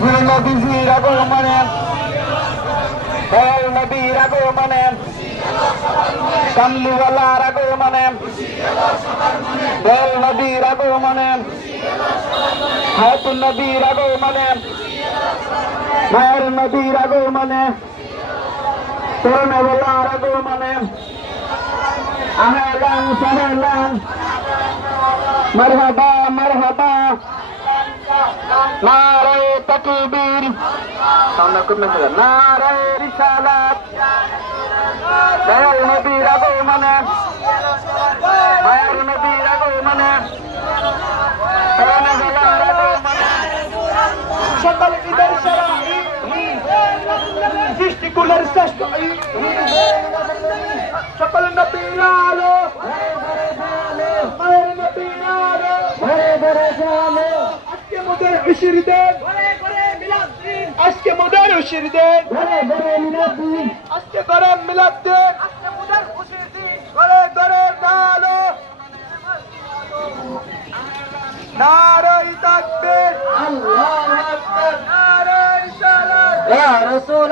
নবীজির আগমনে দয়াল নবীর আগমনে কামলিওয়ালার আগমনে দয়াল নবীর আগমনে হায়াতুন নবীর আগমনে মায়ের নবীর আগমনে করোনাওয়ালার আগমনে আহলান সাহলান মারহাবা মারহাবা নারায়ে তাকবীর নারায়ে রিসালাত দয়াল নবীর আগমনে মায়ের নবীর আগমনে করোনাওয়ালার আগমনে সকল ঈদের সেরা সৃষ্টিকুলের শ্রেষ্ঠ সকল নবীর আলো মায়ের নবীর আলো ঘরে ঘরে আলো আজকে মোদের খুশির দিন আজকে মোদের খুশির দিন ঘরে ঘরে মিলাদ দিন আজকে ঘরে মিলাদ দিন আজকে মোদের খুশির দিন ঘরে ঘরে আলো নারায়ে তাকবীর আল্লাহু আকবার নারায়ে সালাত ইয়া রাসূল